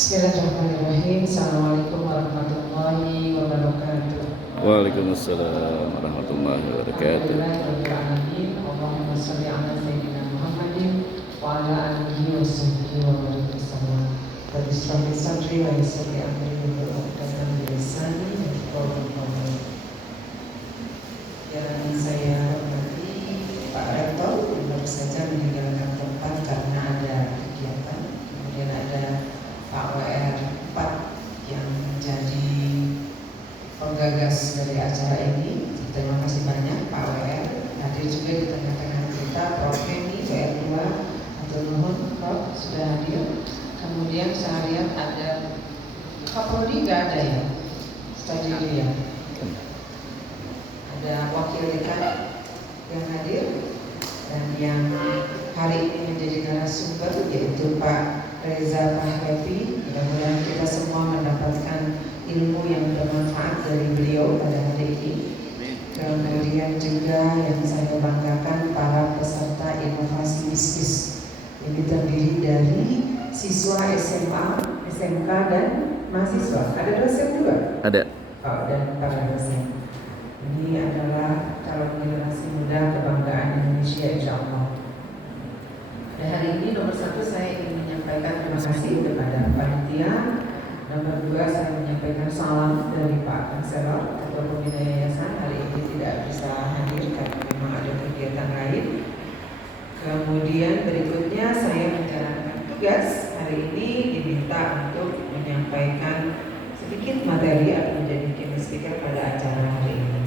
Bismillahirrahmanirrahim. Assalamualaikum warahmatullahi wabarakatuh. Waalaikumsalam warahmatullahi wabarakatuh. Alhamdulillahirrahmanirrahim. Allahumma salli ala sayyidina Muhammadin wa ala alihi wa sahbihi wa barik wasallam. Rabbi shrah li sadri wa yassir li amri wahlul 'uqdatam min lisani yafqahu qawli. Yang saya hormati Pak Rektor yang baru saja meninggalkan tempat karena ada kegiatan. Kemudian ada Pak WR 4 yang menjadi penggagas dari acara ini. Terima kasih banyak Pak WR. Hadir juga di tengah-tengah kita Prof. Henny WR 2 atau nuhun Prof sudah hadir. Kemudian saya lihat ada Kapolri nggak ada ya? Stadion ya. Ada wakil dekan yang hadir dan yang hari ini menjadi narasumber yaitu Pak Reza Pahlavi. Mudah-mudahan kita semua mendapatkan ilmu yang bermanfaat dari beliau pada hari ini. Kemudian juga yang saya banggakan para peserta inovasi bisnis. Ini terdiri dari siswa SMA, SMK dan mahasiswa. Ada dosen juga? Ada. Oh, dan para dosen. Ini adalah calon generasi muda kebanggaan Indonesia, insya Allah. Dan hari ini nomor 1 saya ingin menyampaikan terima kasih kepada panitia. Nomor 2 saya menyampaikan salam dari Pak Kanselor Ketua Pembina Yayasan. Hari ini tidak bisa hadir karena memang ada kegiatan lain. Kemudian berikutnya saya menjalankan tugas hari ini diminta untuk menyampaikan sedikit materi atau menjadi keynote speaker pada acara hari ini.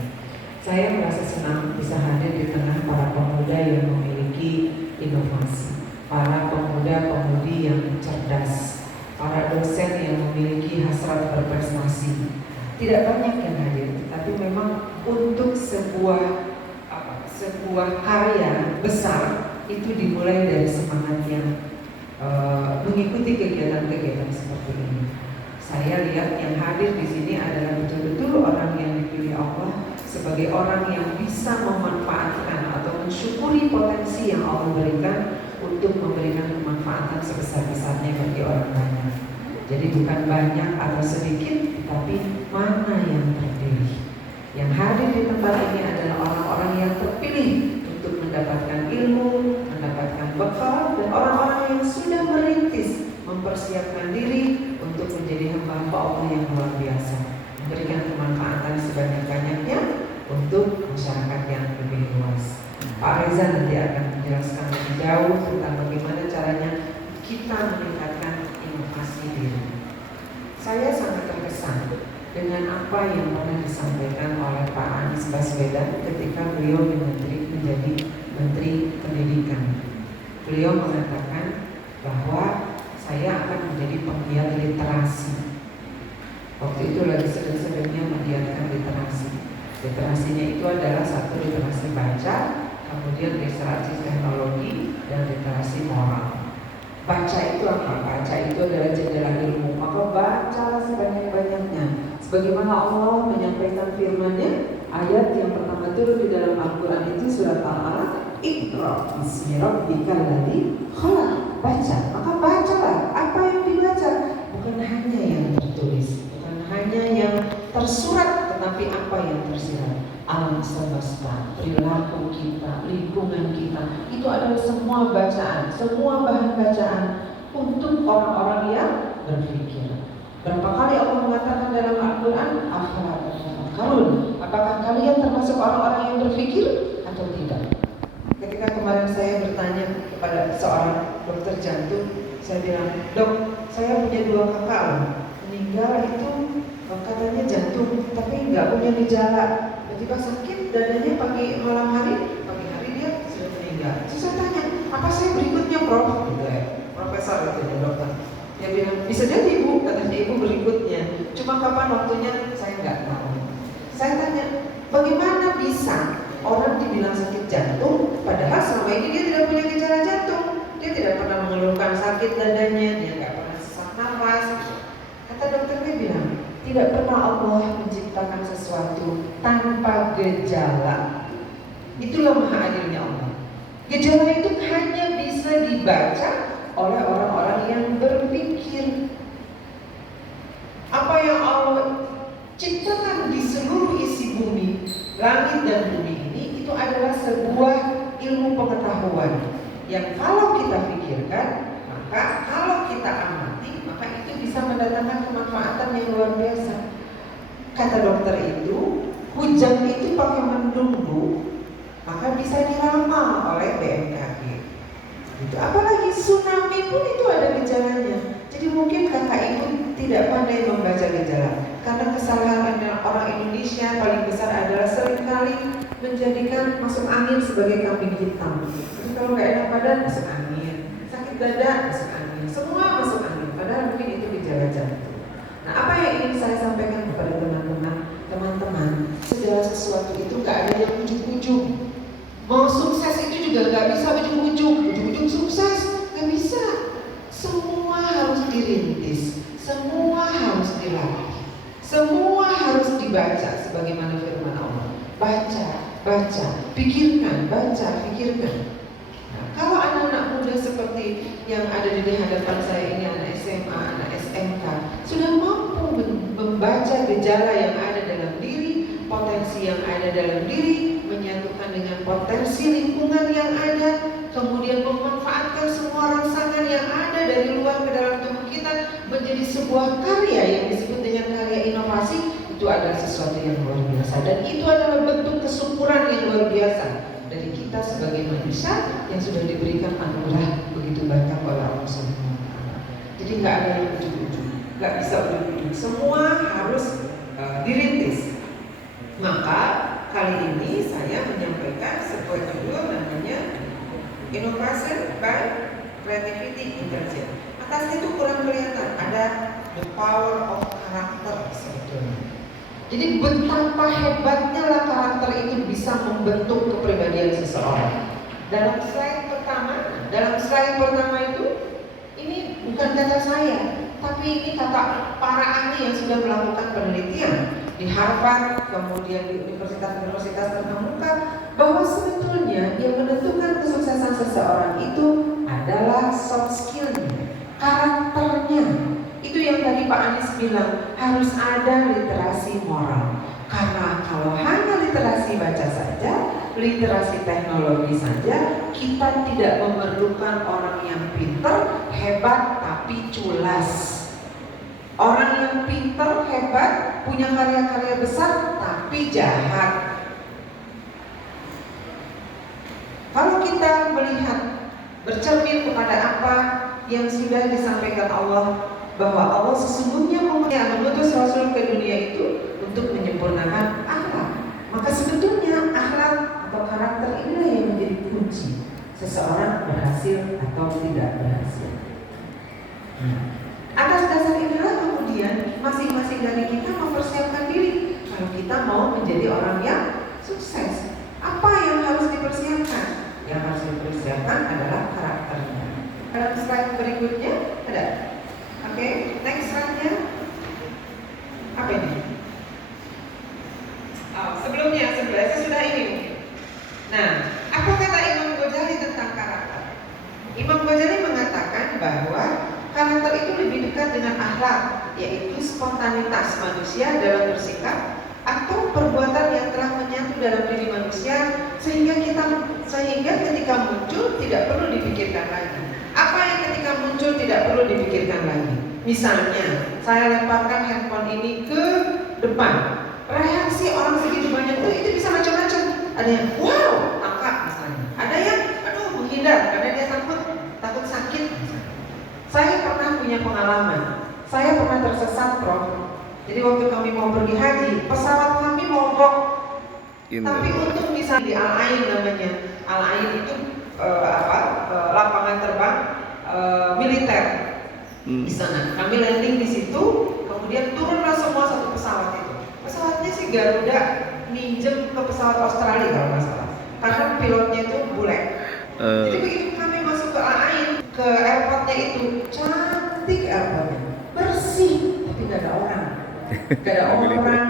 Saya merasa senang bisa hadir di tengah para pemuda yang memiliki inovasi, para pemuda-pemudi yang cerdas, para dosen yang memiliki hasrat berprestasi. Tidak banyak yang hadir, tapi memang untuk sebuah karya besar itu dimulai dari semangat yang mengikuti kegiatan-kegiatan seperti ini. Saya lihat yang hadir di sini adalah betul-betul orang yang dipilih Allah sebagai orang yang bisa memanfaatkan atau mensyukuri potensi yang Allah berikan untuk memberikan kemanfaatan sebesar-besarnya bagi orang banyak. Jadi bukan banyak atau sedikit, tapi mana yang terpilih. Yang hadir di tempat ini adalah orang-orang yang terpilih untuk mendapatkan ilmu, mendapatkan bekal, dan orang-orang yang sudah merintis mempersiapkan diri untuk menjadi hamba-hamba Allah yang luar biasa, memberikan kemanfaatan sebanyak-banyaknya untuk masyarakat yang lebih luas. Pak Reza nanti akan menjelaskan lebih jauh tentang bagaimana caranya kita meningkatkan inovasi diri. Saya sangat terkesan dengan apa yang pernah disampaikan oleh Pak Anies Baswedan ketika beliau menjadi Menteri Pendidikan. Beliau mengatakan bahwa saya akan menjadi penggiat literasi. Waktu itu lagi sedang-sedangnya menggiatkan literasi. Literasinya itu adalah satu literasi baca, kemudian literasi teknologi, dan literasi moral. Baca itu apa? Baca itu adalah jendela ilmu. Maka bacalah sebanyak-banyaknya. Sebagaimana Allah menyampaikan firman-Nya, ayat yang pertama turun di dalam Al-Quran itu surat Al-Alaq, Iqra bismi rabbikal ladzi khalaq. Baca, maka bacalah apa yang dibaca, bukan hanya yang tertulis, bukan hanya yang tersurat, tetapi apa yang tersirat. Alam semesta, perilaku kita, lingkungan kita, itu adalah semua bacaan, semua bahan bacaan untuk orang-orang yang berpikir. Berapa kali Allah mengatakan dalam Al-Quran, afala tatafakkarun, apakah kalian termasuk orang-orang yang berpikir atau tidak? Ketika kemarin saya bertanya kepada seorang dokter jantung, saya bilang, dok, saya punya 2 kakak loh, meninggal itu katanya jantung, tapi nggak punya gejala. Ketika sakit dadanya malam hari dia sudah meninggal. Terus saya tanya, apa saya berikutnya Prof? Gitu ya, profesor itu ya dokter. Dia bilang, bisa jadi ibu, katanya ibu berikutnya. Cuma kapan waktunya saya nggak tahu. Saya tanya, bagaimana bisa orang dibilang sakit jantung, padahal selama ini dia tidak punya gejala jantung, dia tidak pernah mengeluhkan sakit dadanya, dia nggak pernah sesak nafas. Kata dokternya bilang, tidak pernah Allah menciptakan sesuatu tanpa gejala. Itulah maha adilnya Allah. Gejala itu hanya bisa dibaca oleh orang-orang yang berpikir. apa yang Allah ciptakan di seluruh isi bumi, langit dan bumi ini, itu adalah sebuah ilmu pengetahuan yang kalau kita pikirkan, maka kalau kita amati, maka itu bisa mendatangkan kemanfaatan yang luar biasa. Kata dokter itu, hujan itu pakai mendung, maka bisa diramal oleh BMKG. Itu apalagi tsunami pun itu ada gejalanya. Jadi mungkin kakak ibu tidak pandai membaca gejala, karena kesalahan orang Indonesia paling besar adalah seringkali menjadikan masuk angin sebagai kambing hitam. Jadi kalau nggak enak badan masuk angin, sakit dada masuk angin, semua masuk angin. Padahal mungkin itu gejala jantung. Nah, apa yang ingin saya sampaikan kepada teman-teman, segala sesuatu itu nggak ada yang ujung-ujung. Mau sukses itu juga nggak bisa ujung-ujung sukses, nggak bisa. Semua harus dirintis, semua harus dilatih, semua harus dibaca sebagaimana firman Allah. Baca, pikirkan, baca, pikirkan. Nah, kalau anak-anak muda seperti yang ada di hadapan saya ini, anak SMA, anak SMK, sudah mampu membaca gejala yang ada dalam diri, potensi yang ada dalam diri, menyatukan dengan potensi lingkungan yang ada, kemudian memanfaatkan semua rangsangan yang ada dari luar ke dalam tubuh kita menjadi sebuah karya yang disebut dengan karya inovasi. Itu adalah sesuatu yang luar biasa, dan itu adalah bentuk kesyukuran yang luar biasa dari kita sebagai manusia yang sudah diberikan anugerah begitu banyak oleh Allah Subhanahu wa Ta'ala. Jadi nggak ada yang ujung-ujung, nggak bisa ujung-ujung, semua harus dirintis. Maka kali ini saya menyampaikan sebuah judul namanya Innovation by Creativity Intelligence. Atasnya itu kurang kelihatan, ada the power of character sebetulnya. Jadi betapa hebatnya lah karakter itu bisa membentuk kepribadian seseorang. Dalam slide pertama itu, ini bukan kata saya, tapi ini kata para ahli yang sudah melakukan penelitian di Harvard, kemudian di universitas-universitas terkemuka, bahwa sebetulnya yang menentukan kesuksesan seseorang itu adalah soft skill-nya, karakternya. Itu yang tadi Pak Anies bilang, harus ada literasi moral. Karena kalau hanya literasi baca saja, literasi teknologi saja, kita tidak memerlukan orang yang pintar, hebat, tapi culas. Orang yang pintar, hebat, punya karya-karya besar, tapi jahat. Kalau kita melihat, bercermin kepada apa yang sudah disampaikan Allah, bahwa Allah sesungguhnya mengutus Rasul ke dunia itu untuk menyempurnakan akhlak. Maka sebetulnya akhlak atau karakter inilah yang menjadi kunci seseorang berhasil atau tidak berhasil. Atas dasar inilah kemudian masing-masing dari kita mempersiapkan diri kalau kita mau menjadi orang yang sukses. Apa yang harus dipersiapkan? Yang harus dipersiapkan adalah karakternya. Dalam slide berikutnya ada. Oke, next slide-nya. Apa ini? Sebelumnya saya sudah ini. Nah, apa kata Imam Ghazali tentang karakter? Imam Ghazali mengatakan bahwa karakter itu lebih dekat dengan akhlak, yaitu spontanitas manusia dalam bersikap atau perbuatan yang telah menyatu dalam diri manusia sehingga ketika muncul tidak perlu dipikirkan lagi. Apa yang ketika muncul tidak perlu dipikirkan lagi. Misalnya, saya lemparkan handphone ini ke depan. Reaksi orang segitu banyak itu bisa macam-macam. Ada yang wow, tangkap misalnya. Ada yang aduh menghindar karena dia takut sakit misalnya. Saya pernah punya pengalaman. Saya pernah tersesat, Prof. Jadi waktu kami mau pergi haji, pesawat kami mogok. Tapi untung bisa di Al-Ain namanya. Al-Ain itu lapangan terbang militer di sana. Kami landing di situ, kemudian turunlah semua satu pesawat itu. Pesawatnya si Garuda minjem ke pesawat Australia kalau nggak salah, karena pilotnya itu bule. Jadi begitu kami masuk ke Al-Ain, ke airportnya itu cantik airportnya, bersih, tapi nggak ada orang,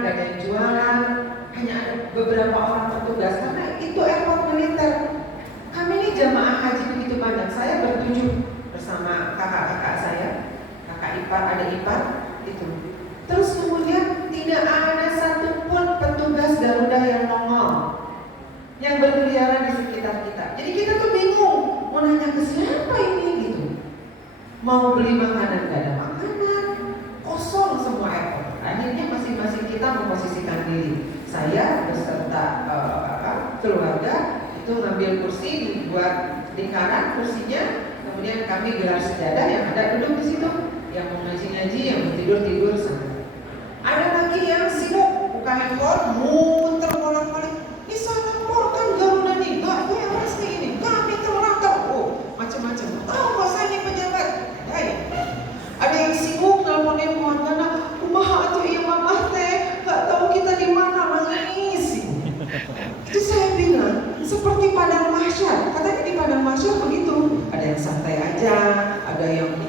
nggak ada yang jualan, hanya ada beberapa orang petugas karena itu airport militer. Kami ini jamaah haji begitu banyak, saya bertujuh bersama kakak-kakak saya, kakak ipar, adik ipar itu. Terus saya beserta keluarga itu ngambil kursi dibuat lingkaran kursinya, kemudian kami gelar sejadah yang ada duduk di situ, yang mau ngaji-ngaji, yang mau tidur sana. Ada lagi yang sibuk buka handphone, muter bolak-balik. Di sana kan Garuda nih, nggak beres nih ini, kami terlantar, macam-macam. Tahu nggak saya ini pejabat? Ada yang sibuk nelponin keluarga, kumaha atuh ieu mamah teh, nggak tahu kita di mana menangis. Itu saya bilang seperti padang mahsyar. Katanya di padang mahsyar begitu. Ada yang santai aja, ada yang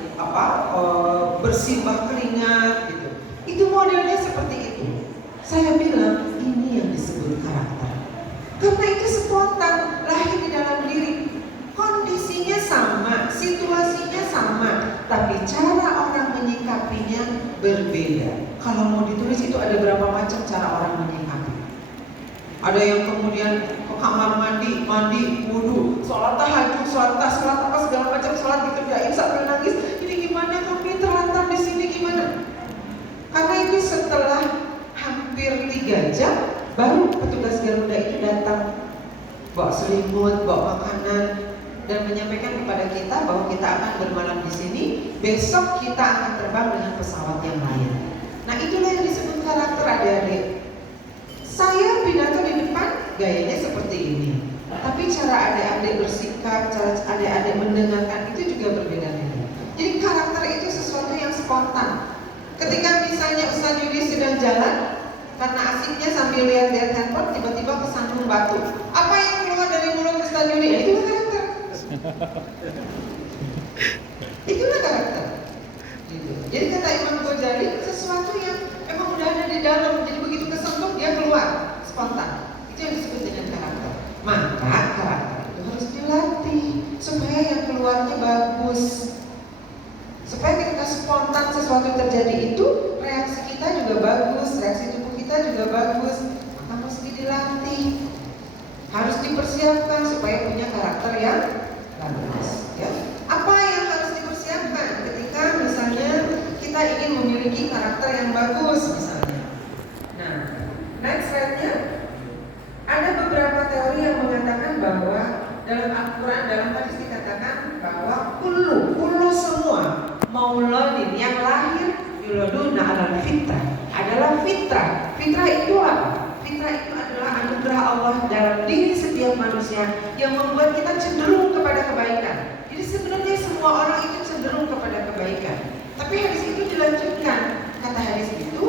bersimbah keringat gitu. Itu modelnya seperti itu. Saya bilang ini yang disebut karakter. Karena itu spontan, lahir di dalam diri. Kondisinya sama, situasinya sama, tapi cara orang menyikapinya berbeda. Kalau mau ditulis itu ada berapa macam cara orang menyikapi. Ada yang kemudian ke kamar mandi, wudu, sholat tahajud, sholat apa segala macam, sholat dikerjain sampai nangis. Ini gimana kami terlantar di sini gimana? Karena itu setelah hampir 3 jam baru petugas Garuda itu datang, bawa selimut, bawa makanan, dan menyampaikan kepada kita bahwa kita akan bermalam di sini. Besok kita akan terbang dengan pesawat yang lain. Nah, itulah yang disebut karakter adik-adik. Saya pidato di depan gayanya seperti ini, tapi cara adik-adik bersikap, cara adik-adik mendengarkan itu juga berbeda-beda. Jadi karakter itu sesuatu yang spontan. Ketika misalnya Ustaz Yudi sedang jalan, karena asiknya sambil lihat-lihat handphone, tiba-tiba kesandung batu. Apa yang keluar dari mulut Ustaz Yudi? Ya, itulah karakter. Itulah karakter. Gitu. Jadi kata Imam Ghazali, sesuatu yang emang udah ada di dalam, jadi begitu kesentuh dia keluar spontan. Itu yang disebut dengan karakter. Maka karakter itu harus dilatih supaya yang keluarnya bagus. Supaya ketika spontan sesuatu terjadi itu, reaksi kita juga bagus, reaksi tubuh kita juga bagus. Maka mesti dilatih, harus dipersiapkan supaya punya karakter yang bagus. Ya. Apa yang harus dipersiapkan ketika misalnya kita ingin memiliki karakter yang bagus misalnya? Nah, next slide-nya ada beberapa teori yang mengatakan bahwa dalam Al-Quran, dalam hadis dikatakan bahwa kullu semua mauludin yang lahir yuladuna alal fitrah adalah fitrah. Fitrah itu apa? Fitrah itu adalah anugerah Allah dalam diri setiap manusia yang membuat kita cenderung kepada kebaikan. Jadi sebenarnya semua orang itu cenderung kepada kebaikan. Tapi hadis itu dilanjutkan. Kata hadis itu,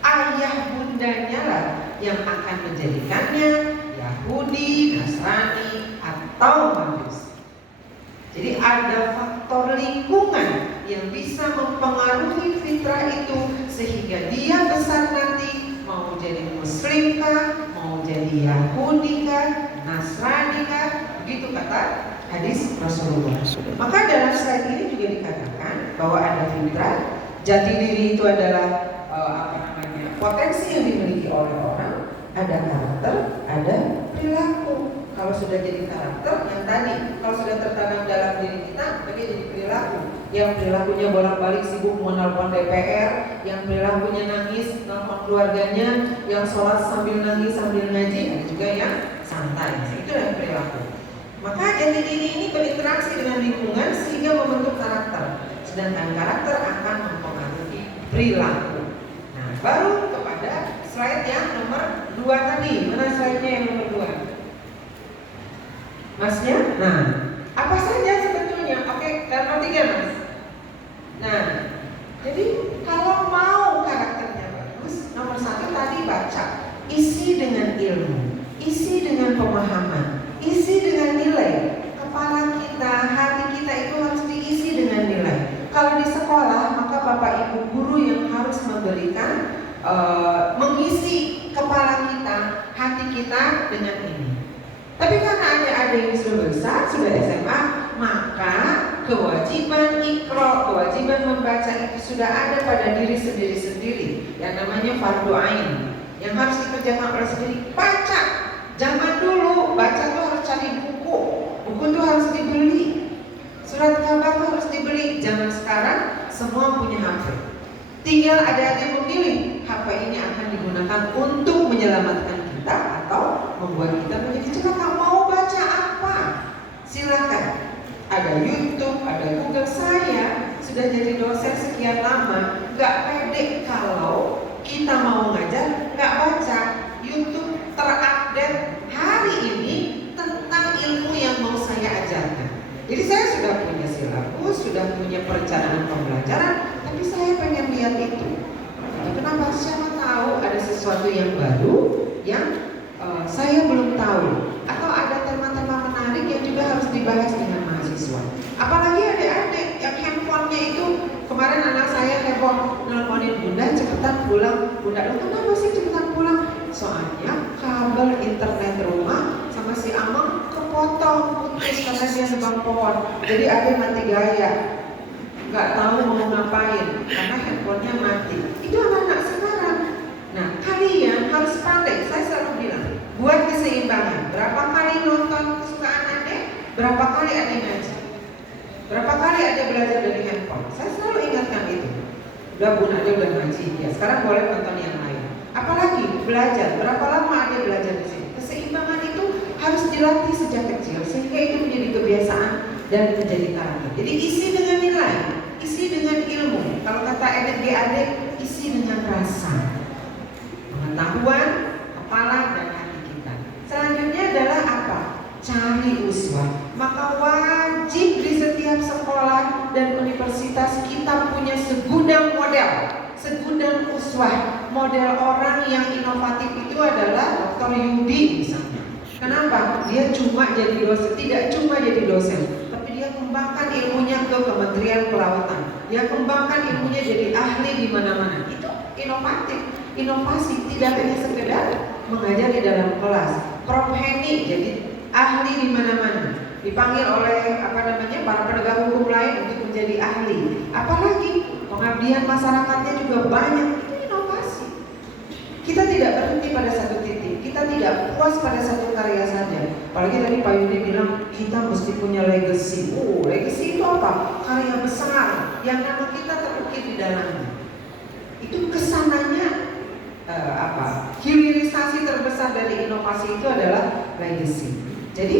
ayah bundanya lah yang akan menjadikannya Yahudi, Nasrani, atau Majus. Jadi ada faktor lingkungan yang bisa mempengaruhi fitrah itu sehingga dia besar nanti mau jadi Muslim kah, mau jadi Yahudi kah, Nasrani kah, begitu kata hadis Rasulullah. Maka dalam slide ini juga dikatakan bahwa ada fitrah, jati diri itu adalah potensi yang dimiliki oleh orang, ada karakter, ada perilaku. Kalau sudah jadi karakter, yang tadi kalau sudah tertanam dalam diri kita, maka jadi perilaku. Yang perilakunya bolak-balik sibuk menelpon DPR, yang perilakunya nangis nelpon keluarganya, yang sholat sambil nangis sambil ngaji, ada juga yang santai. Itu yang perilaku. Maka jati diri ini berinteraksi dengan lingkungan sehingga membentuk karakter. Sedangkan karakter akan mempengaruhi perilaku. Nah, baru kepada slide yang nomor 2 tadi. Mana slide-nya yang nomor 2? Masnya? Nah, apa saja sebetulnya? Oke, nomor 3 Mas. Nah, jadi kalau mau karakternya bagus, nomor 1 tadi baca. Isi dengan ilmu, isi dengan pemahaman, isi dengan nilai. Kepala kita, hati kita itu harus diisi dengan nilai. Kalau di sekolah, maka Bapak Ibu guru yang harus memberikan mengisi kepala kita, hati kita dengan ini. Tapi karena ada yang sudah besar, sudah SMA, maka kewajiban Iqra, kewajiban membaca itu sudah ada pada diri sendiri-sendiri, yang namanya fardu ain, yang harus dikerjakan oleh sendiri. Baca. Zaman dulu baca tuh harus cari buku tuh harus dibeli, surat kabar tuh harus dibeli. Zaman sekarang semua punya HP. Tinggal ada yang memilih HP ini akan digunakan untuk menyelamatkan kita atau membuat kita menjadi celaka. Mau baca apa? Silakan. Ada YouTube, ada Google. Saya sudah jadi dosen sekian lama, nggak pede kalau kita mau ngajar nggak baca. YouTube terupdate hari ini tentang ilmu yang mau saya ajarkan. Jadi saya sudah punya silabus, sudah punya perencanaan pembelajaran, tapi saya pengen lihat itu. Kenapa? Siapa tahu ada sesuatu yang baru yang saya belum tahu, atau ada tema-tema menarik yang juga harus dibahas dengan mahasiswa. Apalagi adik-adik yang handphonenya itu, kemarin anak saya heboh nelponin bunda cepetan pulang. Bunda, lo kenapa sih cepetan pulang? Soalnya kabel internet rumah sama si Amang kepotong, putus karena dia nebang pohon. Jadi adik mati gaya, nggak tahu mau ngapain karena handphonenya mati. Itu anak-anak sekarang. Nah, kalian harus pandai. Saya selalu bilang, buat keseimbangan. Berapa kali nonton kesukaan adik? Berapa kali adik ngaji? Berapa kali adik belajar dari handphone? Saya selalu ingatkan itu. Udah bun, adik udah ngaji, ya sekarang boleh nonton yang lain. Apalagi belajar. Berapa lama adik belajar di sini? Keseimbangan itu harus dilatih sejak kecil sehingga itu menjadi kebiasaan dan menjadi karakter. Jadi isi dengan nilai, isi dengan ilmu. Kalau kata adik, isi dengan rasa, pengetahuan, kepala dan hati kita. Selanjutnya adalah apa? Cari uswah. Maka wajib di setiap sekolah dan universitas kita punya segudang model, segudang uswah. Model orang yang inovatif itu adalah Dr. Yudi misalnya. Kenapa? Dia cuma jadi dosen, tidak cuma jadi dosen, tapi dia kembangkan ilmunya ke Kementerian Kelautan. Dia kembangkan ilmunya jadi ahli di mana-mana. Itu inovatif. Inovasi tidak hanya sekedar mengajar di dalam kelas. Prof. Henny jadi ahli di mana-mana, dipanggil oleh para penegak hukum lain untuk menjadi ahli. Apalagi pengabdian masyarakatnya juga banyak. Itu inovasi. Kita tidak berhenti pada satu titik. Kita tidak puas pada satu karya saja. Apalagi tadi Pak Yudi bilang kita mesti punya legacy. Legacy itu apa? Karya besar yang nama kita terukir di dalamnya. Itu kesananya hilirisasi terbesar dari inovasi itu adalah legacy. Jadi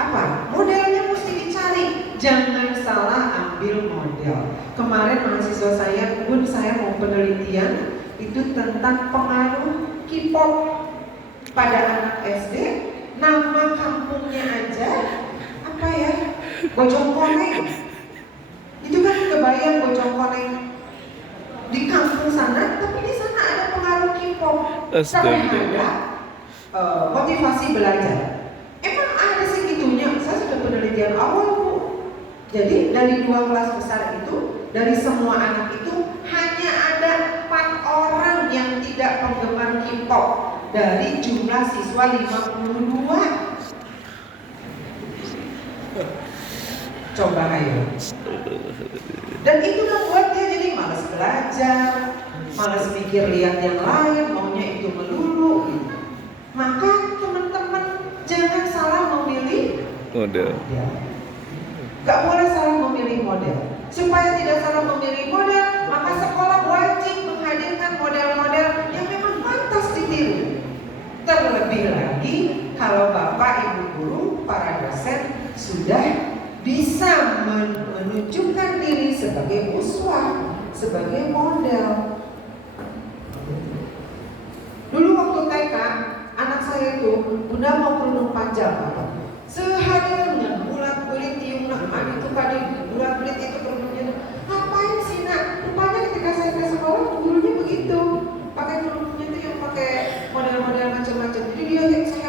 apa? Modelnya mesti dicari. Jangan salah ambil model. Kemarin mahasiswa saya, Bun, saya mau penelitian itu tentang pengaruh K-pop pada anak SD. Nama kampungnya aja Bojongkoneng. Itu kan kebayang Bojongkoneng di kampung sana, tapi di sana ada pengaruh K-pop terhadap motivasi belajar. Emang ada segitunya? Saya sudah penelitian awal, Bu. Jadi dari 2 kelas besar itu, dari semua anak itu hanya ada 4 orang yang tidak penggemar K-pop dari jumlah siswa 52. Coba ayo. Dan itu membuat dia jadi malas belajar, malas mikir lihat yang lain, maunya itu melulu gitu. Maka teman-teman jangan salah memilih model. Gak boleh salah memilih model. Supaya tidak salah memilih model, maka sekolah wajib menghadirkan model-model yang memang pantas ditiru. Terlebih lagi kalau Bapak Ibu guru, para dosen sudah bisa menunjukkan diri sebagai uswah, sebagai model. Dulu waktu TK, anak saya itu, Bunda mau kerudung panjang, seharian bulat-bulit tiung nak, itu tadi bulat-bulit itu kerudungnya. Ngapain sih nak? Rupanya ketika saya ke sekolah, gurunya begitu, pakai kerudungnya itu yang pakai model-model macam-macam. Jadi dia yang saya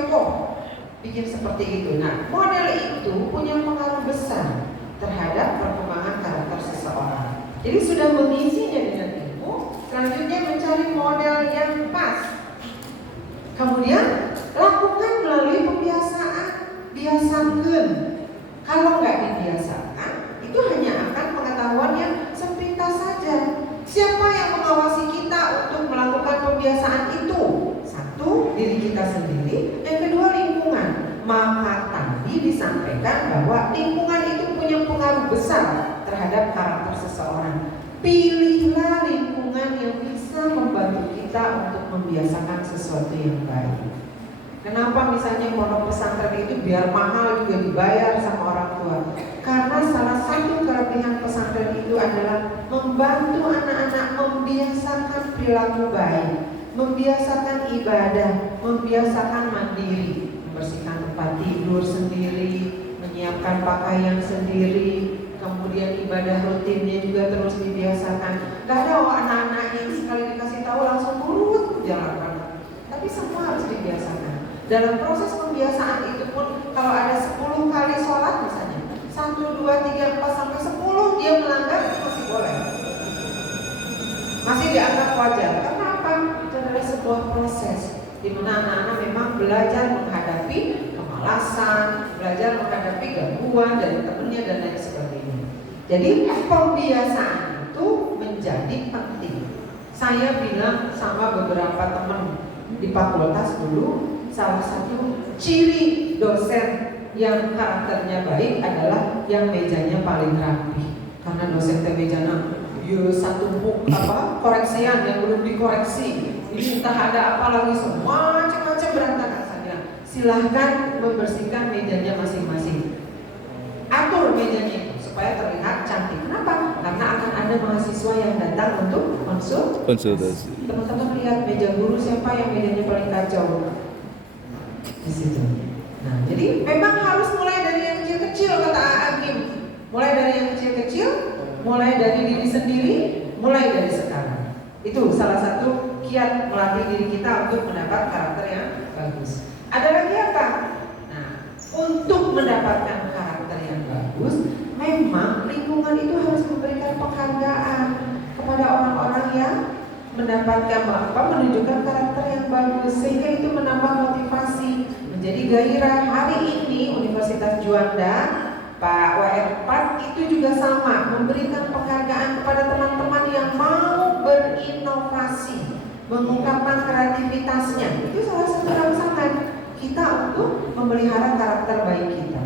bikin seperti itu. Nah, model itu punya pengaruh besar terhadap perkembangan karakter seseorang. Jadi sudah mengisinya dengan ilmu, selanjutnya mencari model yang pas. Kemudian lakukan melalui pembiasaan, biasakan. Kalau nggak dibiasakan, itu hanya akan pengetahuan yang sepintas saja. Siapa yang mengawasi kita untuk melakukan pembiasaan itu? Satu, diri kita sendiri. Yang kedua, lingkungan. Maka tadi disampaikan bahwa lingkungan itu punya pengaruh besar terhadap karakter seseorang. Pilihlah lingkungan yang bisa membantu kita untuk membiasakan sesuatu yang baik. Kenapa misalnya pondok pesantren itu biar mahal juga dibayar sama orang tua? Karena salah satu kelebihan pesantren itu adalah membantu anak-anak membiasakan perilaku baik, membiasakan ibadah, membiasakan mandiri, membersihkan tempat tidur sendiri, menyiapkan pakaian sendiri, kemudian ibadah rutinnya juga terus dibiasakan. Gak ada anak-anak yang sekali dikasih tahu langsung turut menjalankan, tapi semua harus dibiasakan. Dalam proses pembiasaan itu pun kalau ada 10 kali sholat misalnya 1, 2, 3, 4 sampai 10 dia melanggar itu masih boleh, masih dianggap wajar. Karena apa? Itu adalah sebuah proses di mana anak-anak memang belajar menghadapi kemalasan, belajar menghadapi gangguan dari temannya dan lain sebagainya. Jadi pembiasaan itu menjadi penting. Saya bilang sama beberapa teman di fakultas dulu, salah satu ciri dosen yang karakternya baik adalah yang mejanya paling rapi. Karena dosen teh mejana satu koreksian yang belum dikoreksi, ini entah ada apa lagi, semua macam-macam berantakan saja. Silahkan membersihkan mejanya masing-masing, atur mejanya supaya terlihat cantik. Kenapa? Karena akan ada mahasiswa yang datang untuk konsultasi. Teman-teman lihat meja guru siapa yang mejanya paling kacau di situ. Nah, jadi memang harus mulai dari yang kecil-kecil, kata Agim. Mulai dari yang kecil-kecil, mulai dari diri sendiri, mulai dari sekarang. Itu salah satu kiat melatih diri kita untuk mendapat karakter yang bagus. Ada lagi apa? Nah, untuk mendapatkan karakter yang bagus, memang lingkungan itu harus memberikan penghargaan kepada orang-orang yang menunjukkan karakter yang bagus, sehingga itu menambah motivasi, menjadi gairah. Hari ini Universitas Juanda, Pak WR4 itu juga sama, memberikan penghargaan kepada teman-teman yang mau berinovasi, mengungkapkan kreativitasnya. Itu salah satu rangsangan kita untuk memelihara karakter baik kita.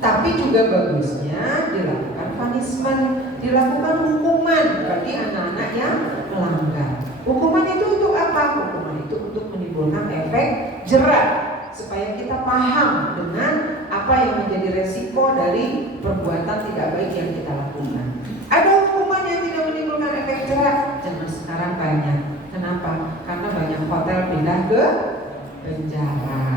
Tapi juga bagusnya dilakukan punishment, dilakukan hukuman bagi anak-anak yang melanggar. Hukuman itu untuk apa? Hukuman itu untuk menimbulkan efek jerak, supaya kita paham dengan apa yang menjadi resiko dari perbuatan tidak baik yang kita lakukan. Ada hukuman yang tidak menimbulkan efek jerak, zaman sekarang banyak. Kenapa? Karena banyak hotel pindah ke penjara.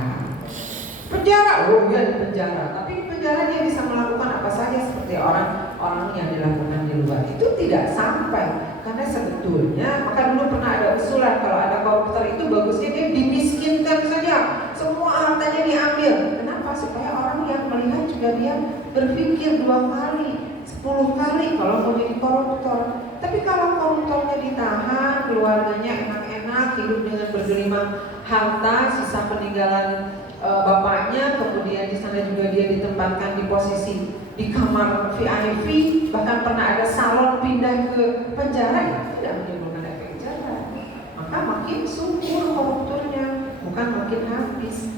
Oh iya, di penjara. Tapi di penjara dia bisa melakukan apa saja seperti orang-orang yang dilakukan di luar. Itu tidak sampai. Karena sebetulnya, maka dulu pernah ada usulan kalau ada koruptor itu bagusnya dia dimiskinkan saja, semua hartanya diambil. Kenapa? Supaya orang yang melihat juga dia berpikir 2 kali, 10 kali kalau mau jadi koruptor. Tapi kalau koruptornya ditahan, keluarganya enak-enak, hidup dengan bergelimang harta, sisa peninggalan bapaknya, kemudian di sana juga dia ditempatkan di posisi di kamar VIP, bahkan pernah ada salon pindah ke penjara, itu tidak menimbulkan efek jerak. Maka makin subur koruptornya, bukan makin habis.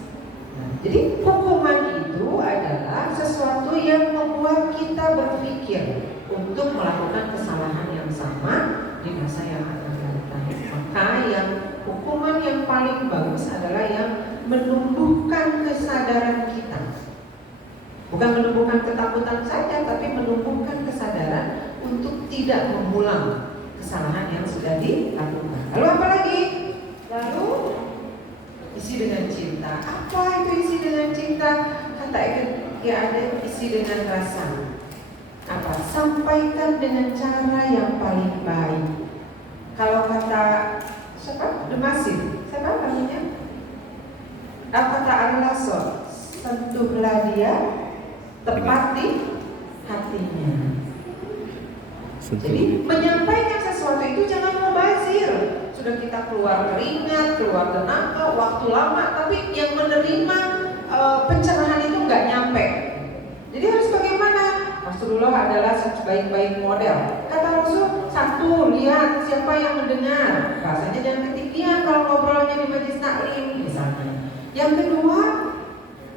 Nah, jadi hukuman itu adalah sesuatu yang membuat kita berpikir untuk melakukan kesalahan yang sama di masa yang akan datang. Maka yang hukuman yang paling bagus adalah yang menumbuhkan kesadaran kita. Bukan menumbuhkan ketakutan saja, tapi menumbuhkan kesadaran untuk tidak mengulang kesalahan yang sudah dilakukan. Lalu apa lagi? Lalu isi dengan cinta. Apa itu isi dengan cinta? Kata ya ada isi dengan rasa. Apa? Sampaikan dengan cara yang paling baik. Kalau kata siapa? Demasif. Siapa namanya? Kata Al-Nasr, sentuhlah dia tepat di hatinya. Jadi menyampaikan sesuatu itu jangan mubazir. Sudah kita keluar keringat, keluar tenaga, waktu lama, tapi yang menerima pencerahan itu nggak nyampe. Jadi harus bagaimana? Rasulullah adalah sebaik-baik model. Kata Rasul, satu, lihat siapa yang mendengar. Bahasanya jangan ketinggian kalau ngobrolnya di majlis taklim misalnya. Yang kedua,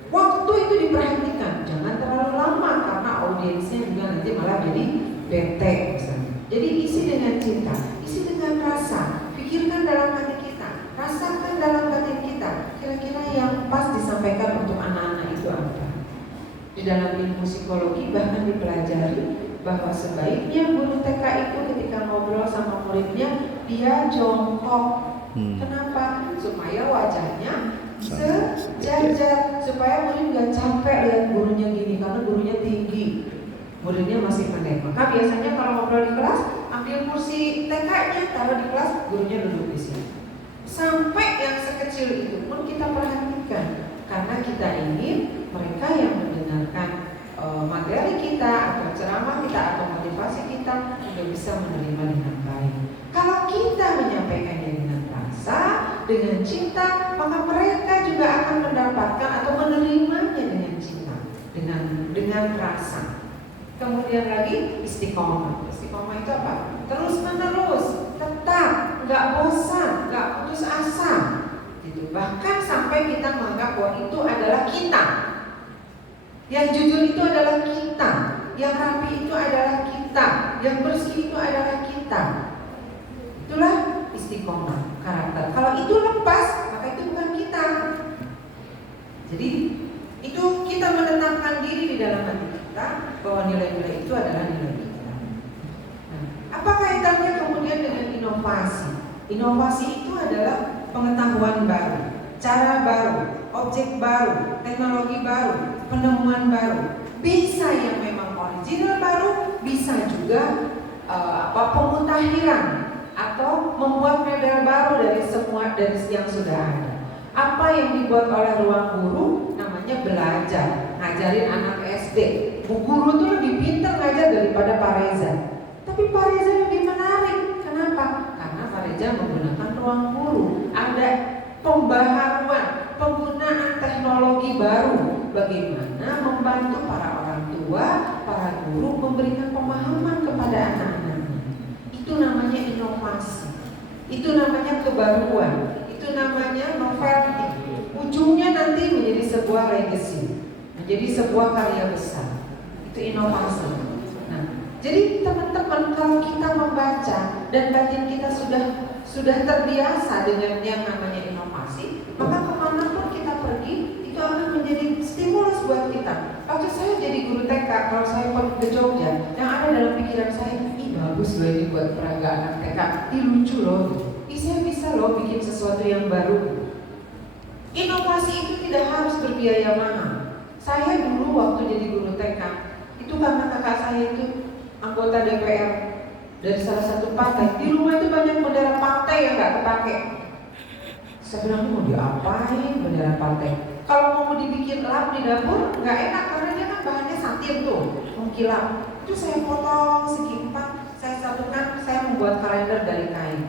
waktu itu diperhatikan, jangan terlalu lama karena audiensnya juga nanti malah jadi bete misalnya. Jadi isi dengan cinta, isi dengan rasa, pikirkan dalam hati kita, rasa Di dalam ilmu psikologi bahkan dipelajari bahwa sebaiknya guru TK itu ketika ngobrol sama muridnya dia jongkok. Kenapa? Supaya wajahnya sejajar, supaya murid nggak capek lihat gurunya gini, karena gurunya tinggi, muridnya masih pendek. Maka biasanya kalau ngobrol di kelas, ambil kursi TK-nya, taruh di kelas, gurunya duduk di sini. Sampai yang sekecil itu pun kita perhatikan, karena kita ingin mereka yang mendengarkan materi kita atau ceramah kita atau motivasi kita juga bisa menerima dengan baik. Kalau kita menyampaikannya dengan rasa, dengan cinta, maka mereka juga akan mendapatkan atau menerimanya dengan cinta, dengan rasa. Kemudian lagi istiqomah. Istiqomah itu apa? Terus menerus, tetap, nggak bosan, nggak putus asa, gitu. Bahkan sampai kita menganggap bahwa itu adalah kita. Yang jujur itu adalah kita, yang rapi itu adalah kita, yang bersih itu adalah kita. Itulah istiqomah karakter. Kalau itu lepas, maka itu bukan kita. Jadi itu kita menetapkan diri di dalam hati kita bahwa nilai-nilai itu adalah nilai kita. Nah, apa kaitannya kemudian dengan inovasi? Inovasi itu adalah pengetahuan baru, cara baru, objek baru, teknologi baru, penemuan baru. Bisa yang memang original baru, bisa juga pemutahiran atau membuat model baru dari yang sudah ada. Apa yang dibuat oleh ruang guru namanya belajar, ngajarin anak SD. Bu guru tuh lebih pintar ngajar daripada Pak Reza. Tapi Pak Reza lebih menarik. Kenapa? Karena Pak Reza menggunakan ruang guru. Ada pembaharuan, penggunaan teknologi baru. Bagaimana membantu para orang tua, para guru memberikan pemahaman kepada anak-anaknya. Itu namanya inovasi. Itu namanya kebaruan. Itu namanya novelty. Ujungnya nanti menjadi sebuah legacy, menjadi sebuah karya besar. Itu inovasi. Nah, jadi teman-teman, kalau kita membaca dan batin kita sudah terbiasa dengan yang namanya inovasi, maka kemanapun kita pergi itu akan menjadi stimulus buat kita. Waktu saya jadi guru TK, kalau saya pergi ke Jogja, yang ada dalam pikiran saya, ih bagus loh ini buat peraga anak TK, ih lucu loh, saya bisa loh bikin sesuatu yang baru. Inovasi itu tidak harus berbiaya mahal. Saya dulu waktu jadi guru TK, itu karena kakak saya itu anggota DPR dari salah satu partai. Di rumah itu banyak bendera partai yang nggak kepake. Saya bilang, mau diapain bendera partai? Kalau mau dibikin lap di dapur nggak enak karena dia kan bahannya satin tuh, mengkilap. Itu saya potong segi 4, saya satukan, saya membuat kalender dari kain.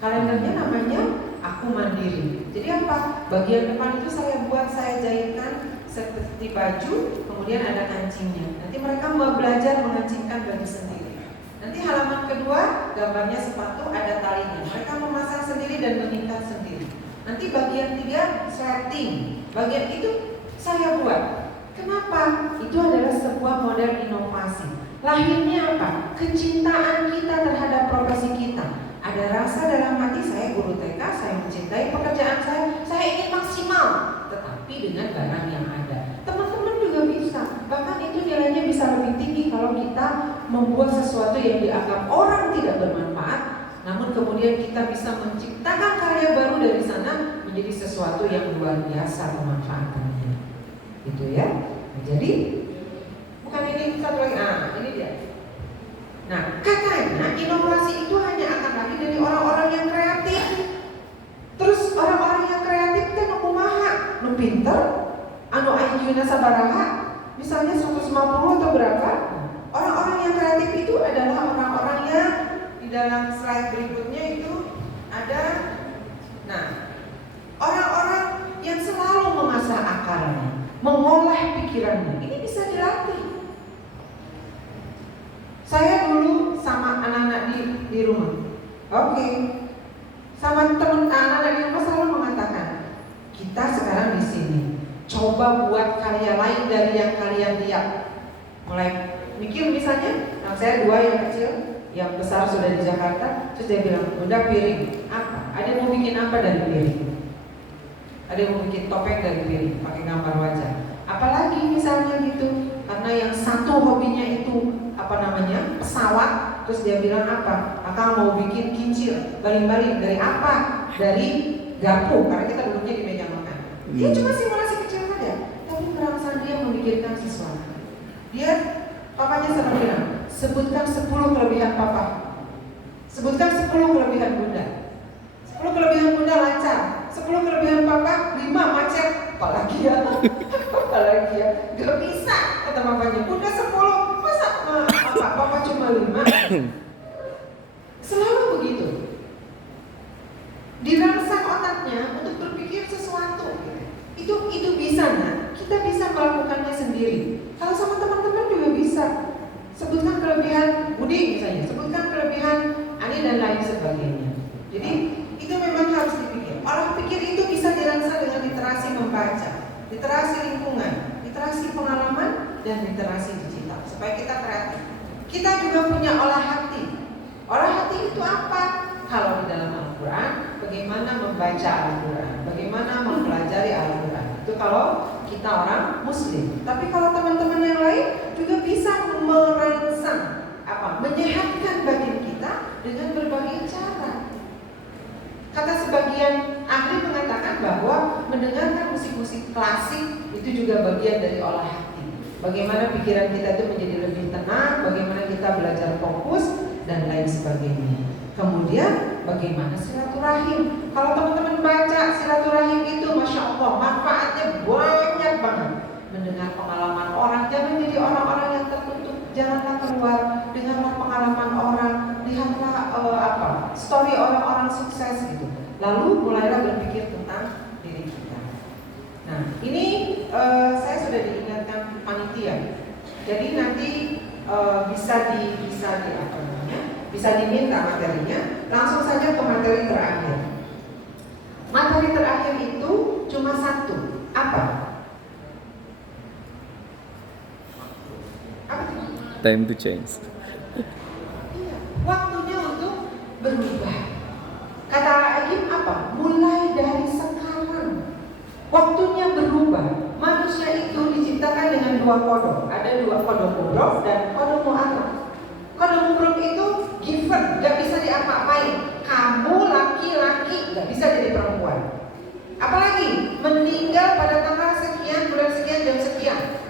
Kalendernya namanya Aku Mandiri. Jadi apa? Bagian depan itu saya buat, saya jahitkan seperti baju, kemudian ada kancingnya. Nanti mereka mau belajar mengancingkan baju sendiri. Nanti halaman kedua gambarnya sepatu, ada talinya. Mereka memasang sendiri dan mengikat sendiri. Nanti bagian 3 sleting. Bagian itu saya buat. Kenapa? Itu adalah sebuah model inovasi. Lahirnya apa? Kecintaan kita terhadap profesi kita. Ada rasa dalam hati, saya guru TK, saya mencintai pekerjaan saya ingin maksimal, tetapi dengan barang yang ada. Teman-teman juga bisa, bahkan itu nilainya bisa lebih tinggi kalau kita membuat sesuatu yang dianggap orang tidak bermanfaat, namun kemudian kita bisa menciptakan karya baru dari sana menjadi sesuatu yang luar biasa pemanfaatannya. Gitu ya. Nah, jadi bukan ini satu lagi, ini dia. Nah, katanya inovasi itu hanya akan lahir dari orang-orang yang kreatif. Terus orang-orang yang kreatif itu kumaha, nu pinter, anu IQ-nya sabaraha, misalnya 150 atau berapa. Orang-orang yang kreatif itu adalah orang-orang yang di dalam slide berikutnya itu ada. Nah, orang-orang yang selalu mengasah akalnya, mengolah pikirannya. Ini bisa dilatih. Saya dulu sama anak-anak di rumah, sama teman anak-anak di rumah selalu mengatakan, kita sekarang di sini, coba buat karya lain dari yang kalian lihat. Mulai mikir misalnya, saya 2 yang kecil, yang besar sudah di Jakarta, terus dia bilang, Bunda piring, apa? Ada yang mau bikin apa dari piring? Ada yang mau bikin topeng dari piring, pakai gambar wajah. Apalagi misalnya gitu, karena yang satu hobinya itu pesawat, terus dia bilang apa? Akang mau bikin kincir, baling-baling dari apa? Dari garpu, karena kita duduknya di meja makan. Dia cuma simulasi kecil saja, tapi merangsang dia memikirkan sesuatu. Dia, papanya sama bilang, sebutkan 10 kelebihan papa, sebutkan 10 kelebihan bunda. 10 kelebihan bunda lancar, 10 kelebihan papa, 5 macet. Apalagi ya, gak bisa kata papanya. Bunda 10, masa papa cuma 5? Selalu begitu. Dirangsang otaknya untuk berpikir sesuatu. Itu bisa, nah. Kita bisa melakukannya sendiri. Kalau sama teman-teman juga bisa. Sebutkan kelebihan Budi misalnya, sebutkan kelebihan Ani dan lain sebagainya. Jadi itu memang harus dipikir. Olah pikir itu bisa dirangsang dengan literasi membaca, literasi lingkungan, literasi pengalaman, dan literasi digital supaya kita kreatif. Kita juga punya olah hati. Olah hati itu apa? Kalau di dalam Al-Quran, bagaimana membaca Al-Quran, bagaimana mempelajari Al-Quran. Itu kalau kita orang Muslim. Tapi kalau teman-teman yang lain juga bisa merangsang menyehatkan batin kita dengan berbagai cara. Kata sebagian ahli mengatakan bahwa mendengarkan musik-musik klasik itu juga bagian dari olah hati. Bagaimana pikiran kita itu menjadi lebih tenang, bagaimana kita belajar fokus, dan lain sebagainya. Kemudian bagaimana silaturahim. Kalau teman-teman baca silaturahim itu, Masya Allah, manfaatnya banyak banget. Mendengar pengalaman orang, jangan jadi orang-orang yang tertutup. Janganlah keluar, dengarlah pengalaman orang, lihatlah story orang-orang sukses gitu. Lalu mulailah berpikir tentang diri kita. Nah, ini saya sudah diingatkan panitia. Jadi nanti bisa diminta materinya. Langsung saja ke materi terakhir. Materi terakhir itu cuma satu. Apa? Time to change. Waktunya untuk berubah. Kata Ayub apa? Mulai dari sekarang. Waktunya berubah. Manusia itu diciptakan dengan 2 kodok. Ada 2 kodok mubrok dan kodok mu'alaf. Kodok mubrok itu given, gak bisa diapa-apain. Kamu laki-laki, gak bisa jadi perempuan. Apalagi meninggal pada tanggal sekian, bulan sekian, jam sekian.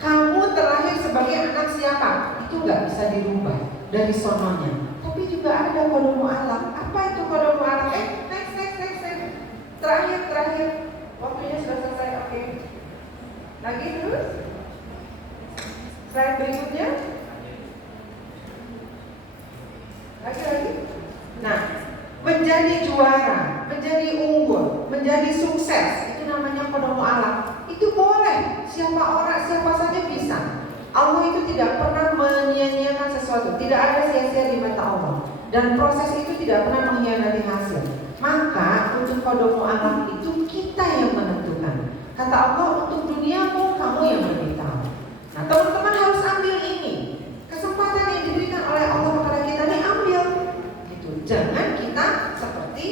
Kamu terlahir sebagai anak siapa? Itu gak bisa dirubah dari sononya. Tapi juga ada kodok mu'alaf. Apa itu kodok mu'alaf? Next. Terakhir. Waktunya sudah selesai, oke. Lagi terus. Slide berikutnya. Lagi. Nah, menjadi juara, menjadi unggul, menjadi sukses, itu namanya kodok mu'alaf. Itu boleh, siapa saja bisa. Allah itu tidak pernah menyia-nyiakan sesuatu, tidak ada sia-sia di mata Allah. Dan proses itu tidak pernah mengkhianati hasil. Maka untuk kodok mu'alaf itu kita yang menentukan. Kata Allah, untuk duniamu kamu yang lebih tahu. Nah, teman-teman harus ambil ini. Kesempatan yang diberikan oleh Allah kepada kita ini ambil. Gitu. Jangan kita seperti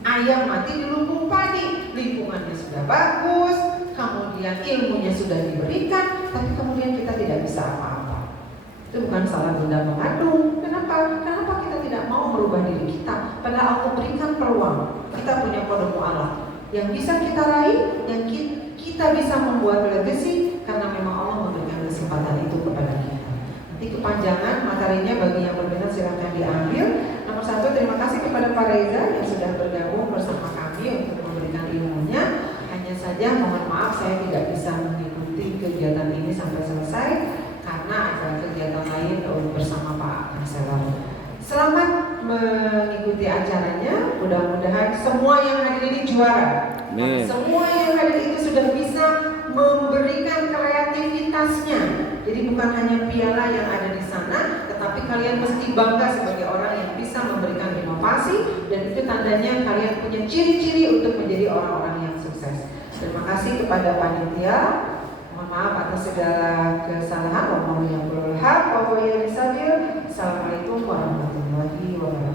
ayam mati di lumbung padi. Lingkungannya sudah bagus, kemudian ilmunya sudah diberikan, tapi kemudian kita tidak bisa apa-apa. Itu bukan salah bunda mengandung. Kenapa kita tidak mau merubah diri kita? Padahal Allah berikan peluang. Kita punya kodok mu'alaf yang bisa kita raih, yang kita bisa membuat legacy, karena memang Allah memberikan kesempatan itu kepada kita. Nanti kepanjangan materinya, bagi yang berminat silahkan diambil. Nomor 1, terima kasih kepada Pak Reza yang sudah bergabung bersama kami untuk memberikan ilmunya. Hanya saja mohon maaf saya tidak bisa mengikuti kegiatan ini sampai selesai karena ada kegiatan lain bersama Pak Kanselar. Selamat mengikuti acaranya. Mudah-mudahan semua yang hadir ini juara. Semua yang hadir itu sudah bisa memberikan kreativitasnya. Jadi bukan hanya piala yang ada di sana, tetapi kalian mesti bangga sebagai orang yang bisa memberikan inovasi, dan itu tandanya kalian punya ciri-ciri untuk menjadi orang-orang yang sukses. Terima kasih kepada panitia. Mohon maaf atas segala kesalahan. Assalamualaikum warahmatullahi wabarakatuh.